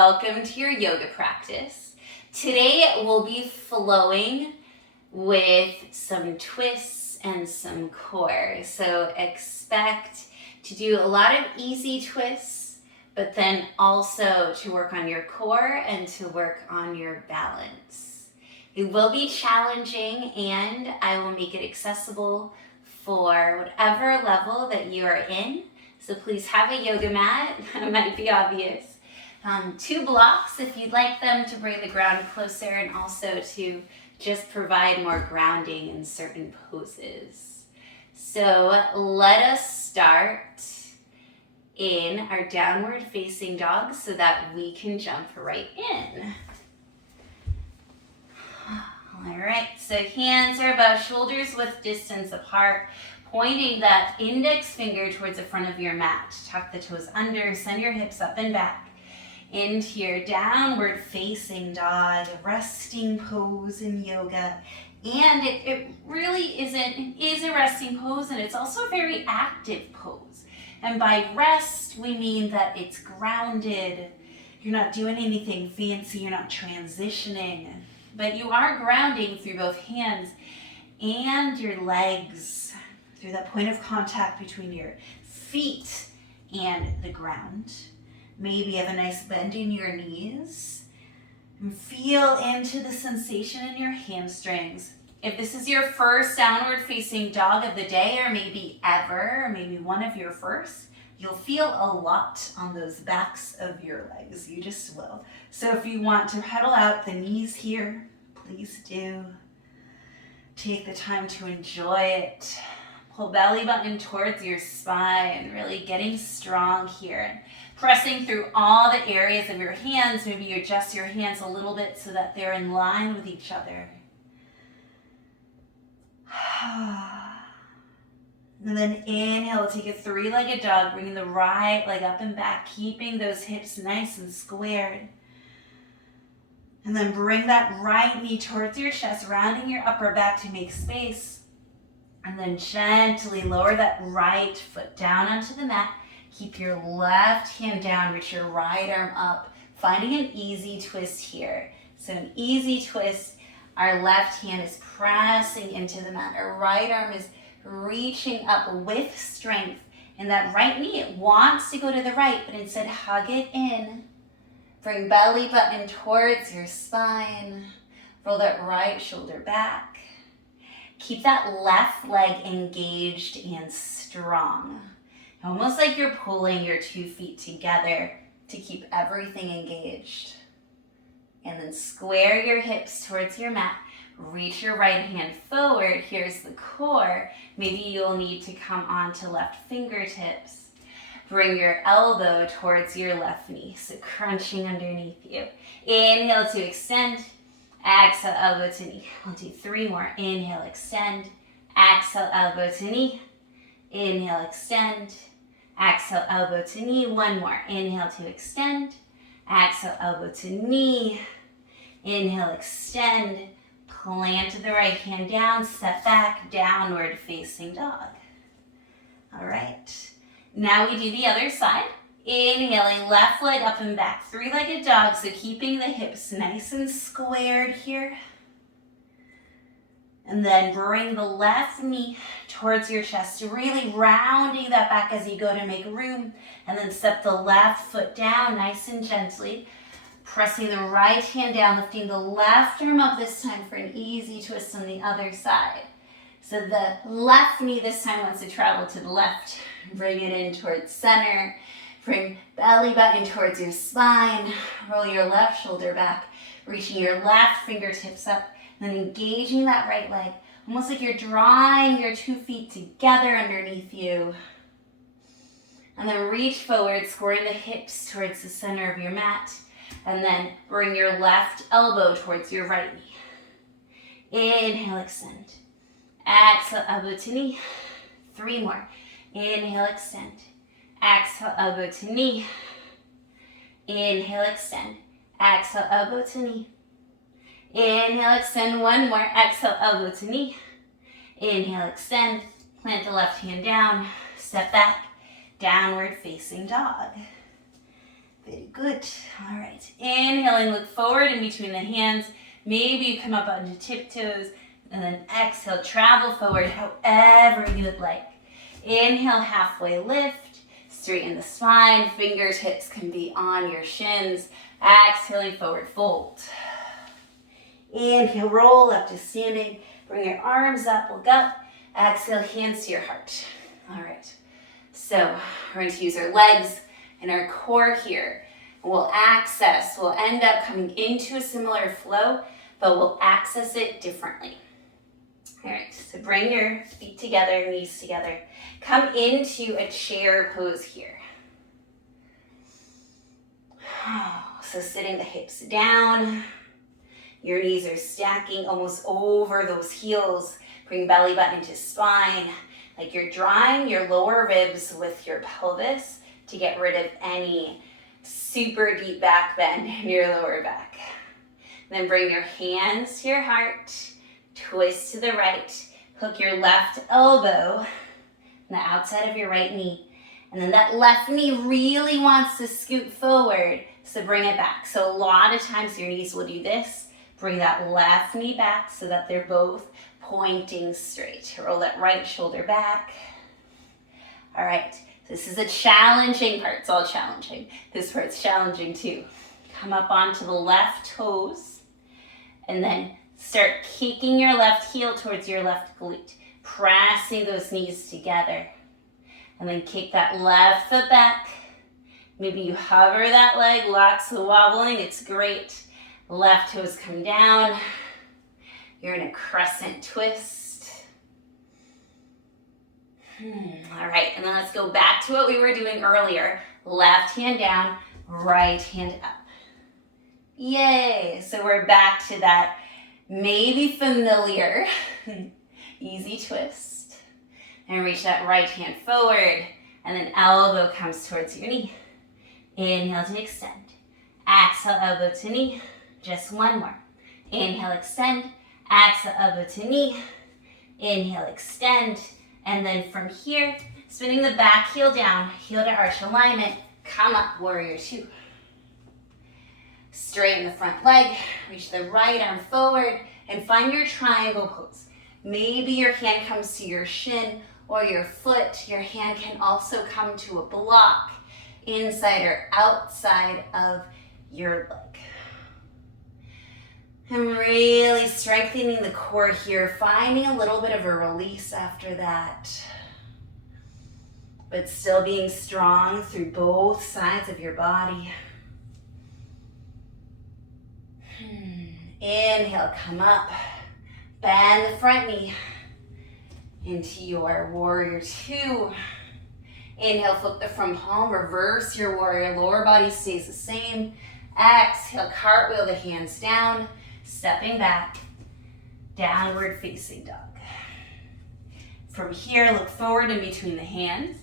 welcome to your yoga practice. Today we'll be flowing with some twists and some core. So expect to do a lot of easy twists, but then also to work on your core and to work on your balance. It will be challenging and I will make it accessible for whatever level that you are in. So please have a yoga mat, that might be obvious. 2 blocks if you'd like them to bring the ground closer and also to just provide more grounding in certain poses. So let us start in our downward facing dog so that we can jump right in. All right, so hands are above shoulders with distance apart, pointing that index finger towards the front of your mat. Tuck the toes under, send your hips up and back into your downward facing dog, resting pose in yoga. And it really is a resting pose, and it's also a very active pose. And by rest, we mean that it's grounded. You're not doing anything fancy, you're not transitioning, but you are grounding through both hands and your legs, through that point of contact between your feet and the ground. Maybe have a nice bend in your knees and feel into the sensation in your hamstrings. If this is your first downward facing dog of the day, or maybe ever, or maybe one of your first, you'll feel a lot on those backs of your legs. You just will. So if you want to pedal out the knees here, please do. Take the time to enjoy it. Pull belly button towards your spine, really getting strong here. Pressing through all the areas of your hands. Maybe you adjust your hands a little bit so that they're in line with each other. And then inhale, take a 3-legged dog, bringing the right leg up and back, keeping those hips nice and squared. And then bring that right knee towards your chest, rounding your upper back to make space. And then gently lower that right foot down onto the mat. Keep your left hand down, reach your right arm up, finding an easy twist here. So an easy twist, our left hand is pressing into the mat. Our right arm is reaching up with strength. And that right knee, it wants to go to the right, but instead hug it in. Bring belly button towards your spine. Roll that right shoulder back. Keep that left leg engaged and strong. Almost like you're pulling your 2 feet together to keep everything engaged. And then square your hips towards your mat. Reach your right hand forward. Here's the core. Maybe you'll need to come onto left fingertips. Bring your elbow towards your left knee, so crunching underneath you. Inhale to extend. Exhale, elbow to knee. We'll do 3 more. Inhale, extend. Exhale, elbow to knee. Inhale, extend. Exhale, elbow to knee. 1 more. Inhale to extend. Exhale, elbow to knee. Inhale, extend. Plant the right hand down. Step back, downward facing dog. All right. Now we do the other side. Inhaling, left leg up and back. 3-legged dog, so keeping the hips nice and squared here. And then bring the left knee towards your chest, really rounding that back as you go to make room. And then step the left foot down nice and gently. Pressing the right hand down, lifting the left arm up this time for an easy twist on the other side. So the left knee this time wants to travel to the left. Bring it in towards center. Bring belly button towards your spine. Roll your left shoulder back, reaching your left fingertips up. Then engaging that right leg, almost like you're drawing your 2 feet together underneath you. And then reach forward, squaring the hips towards the center of your mat. And then bring your left elbow towards your right knee. Inhale, extend. Exhale, elbow to knee. 3 more. Inhale, extend. Exhale, elbow to knee. Inhale, extend. Exhale, elbow to knee. Inhale, extend. 1 more. Exhale, elbow to knee. Inhale, extend. Plant the left hand down. Step back. Downward facing dog. Very good. All right. Inhaling, look forward in between the hands. Maybe you come up onto tiptoes, and then exhale, travel forward however you would like. Inhale, halfway lift, straighten the spine, fingertips can be on your shins. Exhaling, forward fold. Inhale, roll up to standing. Bring your arms up, look up. Exhale, hands to your heart. All right. So we're going to use our legs and our core here. We'll end up coming into a similar flow, but we'll access it differently. All right, so bring your feet together, knees together. Come into a chair pose here. So sitting the hips down, your knees are stacking almost over those heels. Bring belly button into spine, like you're drawing your lower ribs with your pelvis to get rid of any super deep back bend in your lower back. Then bring your hands to your heart, twist to the right, hook your left elbow on the outside of your right knee. And then that left knee really wants to scoot forward, so bring it back. So a lot of times your knees will do this. Bring that left knee back so that they're both pointing straight. Roll that right shoulder back. All right, this is a challenging part. It's all challenging. This part's challenging too. Come up onto the left toes and then start kicking your left heel towards your left glute, pressing those knees together. And then kick that left foot back. Maybe you hover that leg, lots of wobbling, it's great. Left toes come down. You're in a crescent twist. All right, and then let's go back to what we were doing earlier. Left hand down, right hand up. Yay, so we're back to that maybe familiar easy twist. And reach that right hand forward, and then elbow comes towards your knee. Inhale to extend. Exhale, elbow to knee. Just one more. Inhale, extend. Exhale, elbow to knee. Inhale, extend. And then from here, spinning the back heel down, heel to arch alignment. Come up, warrior two. Straighten the front leg. Reach the right arm forward, and find your triangle pose. Maybe your hand comes to your shin, or your foot. Your hand can also come to a block inside or outside of your leg. And really strengthening the core here, finding a little bit of a release after that, but still being strong through both sides of your body. Inhale, come up, bend the front knee into your warrior two. Inhale, flip the from home, reverse your warrior, lower body stays the same. Exhale, cartwheel the hands down, stepping back, downward facing dog. From here, look forward in between the hands.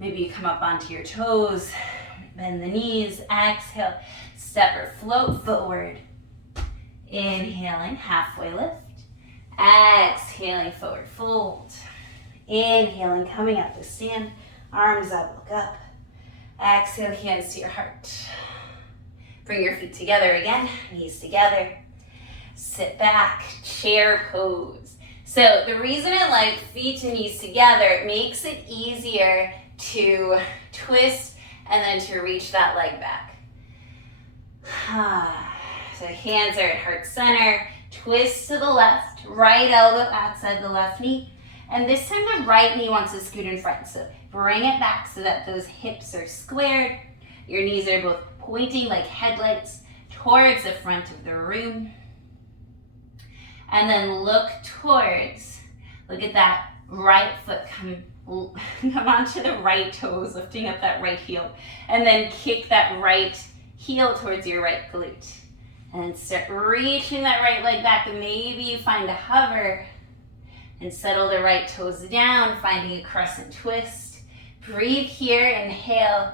Maybe you come up onto your toes, bend the knees, exhale, step or float forward. Inhaling, halfway lift. Exhaling, forward fold. Inhaling, coming up to stand. Arms up, look up. Exhale, hands to your heart. Bring your feet together again, knees together. Sit back, chair pose. So the reason I like feet and knees together, it makes it easier to twist and then to reach that leg back. So hands are at heart center. Twist to the left, right elbow outside the left knee. And this time the right knee wants to scoot in front. So bring it back so that those hips are squared. Your knees are both pointing like headlights towards the front of the room. And then look at that right foot come onto the right toes, lifting up that right heel. And then kick that right heel towards your right glute. And start reaching that right leg back, and maybe you find a hover and settle the right toes down, finding a crescent twist. Breathe here, inhale,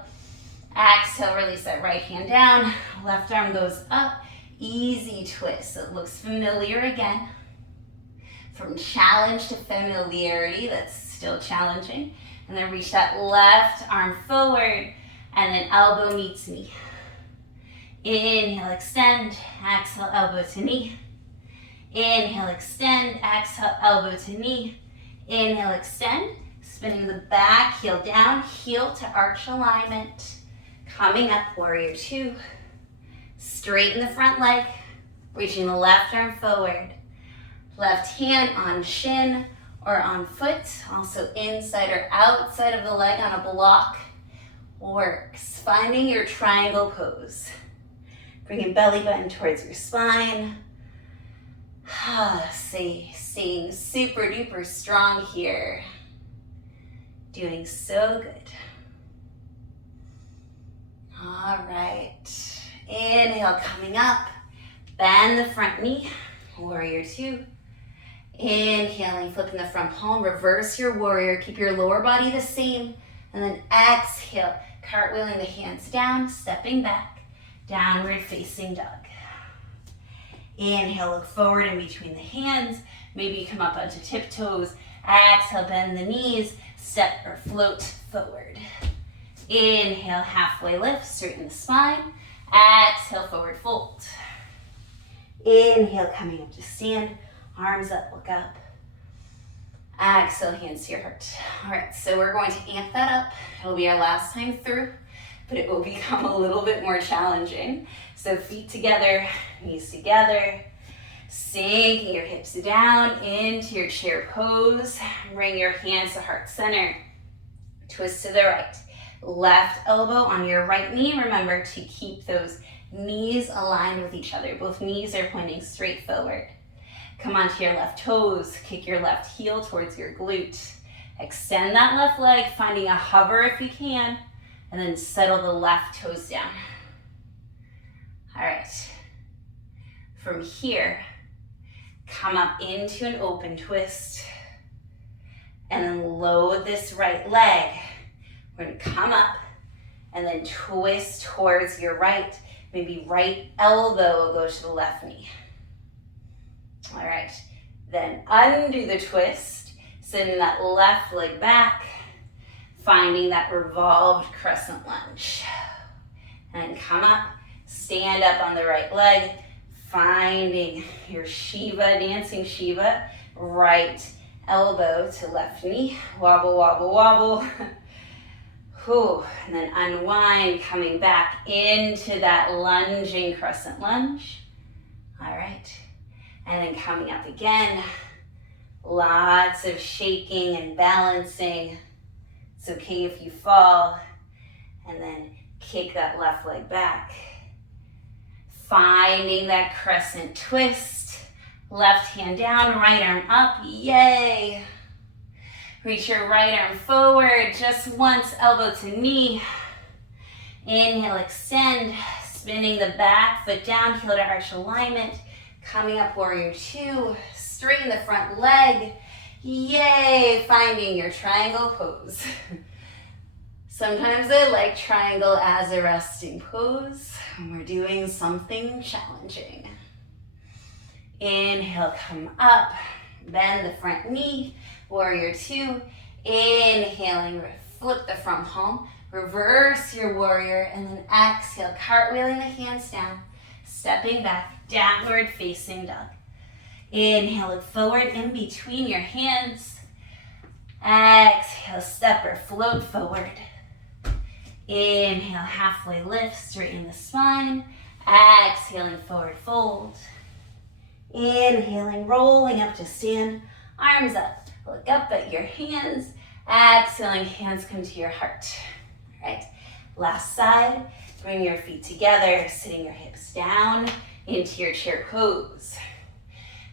exhale, release that right hand down, left arm goes up, easy twist. So it looks familiar again. From challenge to familiarity, that's still challenging. And then reach that left arm forward, and then elbow meets knee. Inhale, extend. Exhale, elbow to knee. Inhale, extend. Exhale, elbow to knee. Inhale, extend. Spinning the back heel down, heel to arch alignment. Coming up, warrior two. Straighten the front leg, reaching the left arm forward. Left hand on shin or on foot, also inside or outside of the leg on a block works. Finding your triangle pose. Bringing belly button towards your spine. Staying super duper strong here. Doing so good. All right. Inhale, coming up. Bend the front knee. Warrior two. Inhaling, flipping the front palm. Reverse your warrior. Keep your lower body the same. And then exhale, cartwheeling the hands down, stepping back. Downward facing dog. Inhale, look forward in between the hands. Maybe come up onto tiptoes. Exhale, bend the knees. Step or float forward. Inhale, halfway lift, straighten the spine. Exhale, forward fold. Inhale, coming up to stand. Arms up, look up. Exhale, hands to your heart. All right, so we're going to amp that up. It'll be our last time through, but it will become a little bit more challenging. So feet together, knees together. Sinking your hips down into your chair pose. Bring your hands to heart center. Twist to the right. Left elbow on your right knee. Remember to keep those knees aligned with each other. Both knees are pointing straight forward. Come onto your left toes. Kick your left heel towards your glute. Extend that left leg, finding a hover if you can, and then settle the left toes down. All right. From here, come up into an open twist, and then load this right leg. We're gonna come up and then twist towards your right. Maybe right elbow will go to the left knee. All right, then undo the twist, sending that left leg back, finding that revolved crescent lunge. And come up, stand up on the right leg, finding your Shiva, dancing Shiva, right elbow to left knee, wobble, wobble, wobble. Whew. And then unwind, coming back into that lunging crescent lunge. All right. And then coming up again. Lots of shaking and balancing. It's okay if you fall. And then kick that left leg back. Finding that crescent twist. Left hand down, right arm up. Yay. Reach your right arm forward just once, elbow to knee. Inhale, extend, spinning the back foot down, heel to arch alignment. Coming up, warrior two, straighten the front leg. Yay, finding your triangle pose. Sometimes I like triangle as a resting pose when we're doing something challenging. Inhale, come up, bend the front knee. Warrior two, inhaling, flip the front palm, reverse your warrior, and then exhale, cartwheeling the hands down, stepping back, downward facing dog. Inhale, look forward in between your hands. Exhale, step or float forward. Inhale, halfway lift, straighten the spine. Exhaling, forward fold. Inhaling, rolling up to stand, arms up. Look up at your hands. Exhaling, hands come to your heart. All right, last side. Bring your feet together, sitting your hips down into your chair pose.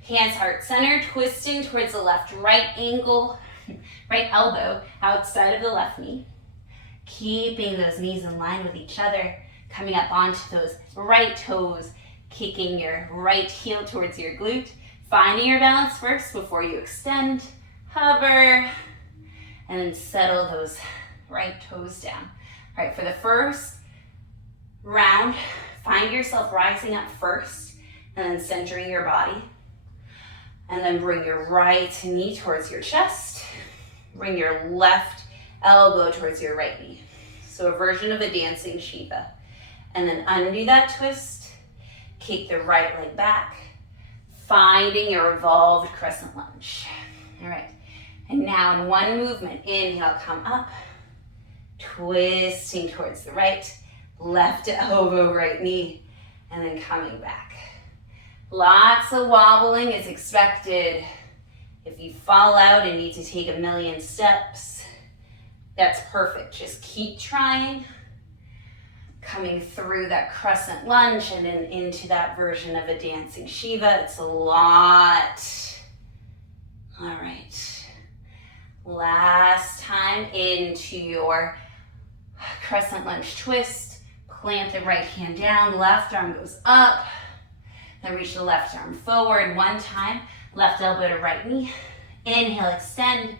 Hands heart center, twisting towards the left right ankle, right elbow outside of the left knee. Keeping those knees in line with each other. Coming up onto those right toes, kicking your right heel towards your glute. Finding your balance first before you extend. Hover, and then settle those right toes down. All right, for the first round, find yourself rising up first, and then centering your body. And then bring your right knee towards your chest. Bring your left elbow towards your right knee. So a version of a dancing Shiva. And then undo that twist. Kick the right leg back, finding a revolved crescent lunge. All right. And now in one movement, inhale, come up, twisting towards the right, left elbow, right knee, and then coming back. Lots of wobbling is expected. If you fall out and need to take a million steps, that's perfect. Just keep trying. Coming through that crescent lunge and then into that version of a dancing Shiva. It's a lot. All right. Last time into your crescent lunge twist. Plant the right hand down, left arm goes up. Then reach the left arm forward one time. Left elbow to right knee. Inhale, extend.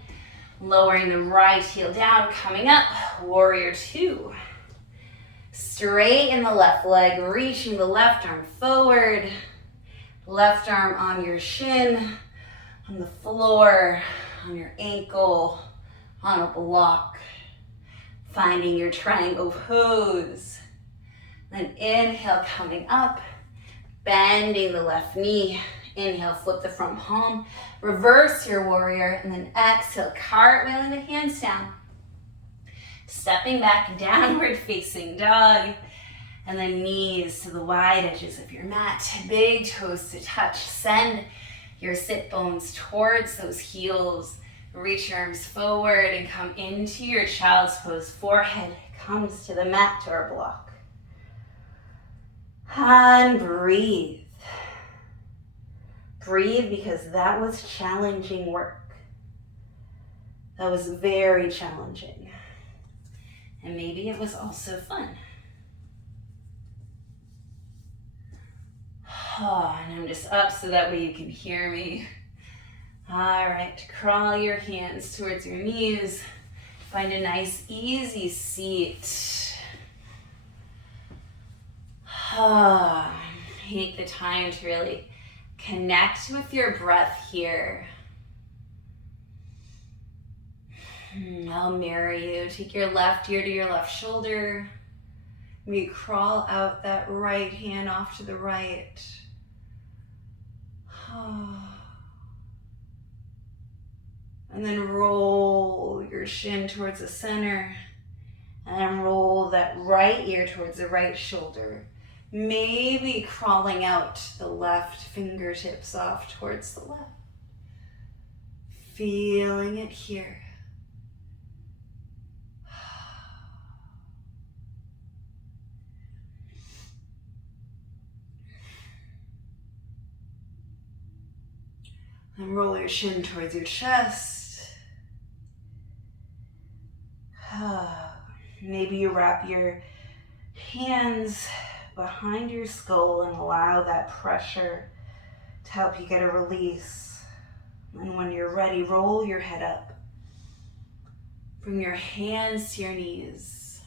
Lowering the right heel down, coming up. Warrior two. Straighten the left leg, reaching the left arm forward. Left arm on your shin, on the floor, on your ankle, on a block. Finding your triangle pose. Then inhale, coming up, bending the left knee. Inhale, flip the front palm, reverse your warrior, and then exhale, cartwheeling the hands down. Stepping back, downward facing dog, and then knees to the wide edges of your mat. Big toes to touch. Send your sit bones towards those heels. Reach your arms forward and come into your child's pose. Forehead comes to the mat or block. And breathe. Breathe, because that was challenging work. That was very challenging. And maybe it was also fun. Oh, and I'm just up so that way you can hear me. All right, crawl your hands towards your knees. Find a nice, easy seat. Take the time to really connect with your breath here. I'll mirror you. Take your left ear to your left shoulder. Maybe crawl out that right hand off to the right. And then roll your shin towards the center. And then roll that right ear towards the right shoulder. Maybe crawling out the left fingertips off towards the left. Feeling it here. And roll your shin towards your chest. Maybe you wrap your hands behind your skull and allow that pressure to help you get a release. And when you're ready, roll your head up. Bring your hands to your knees.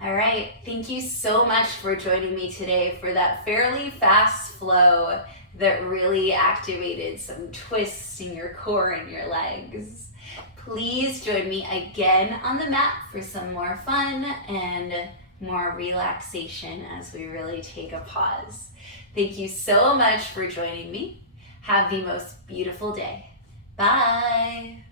All right, thank you so much for joining me today for that fairly fast flow that really activated some twists in your core and your legs. Please join me again on the mat for some more fun and more relaxation as we really take a pause. Thank you so much for joining me. Have the most beautiful day. Bye.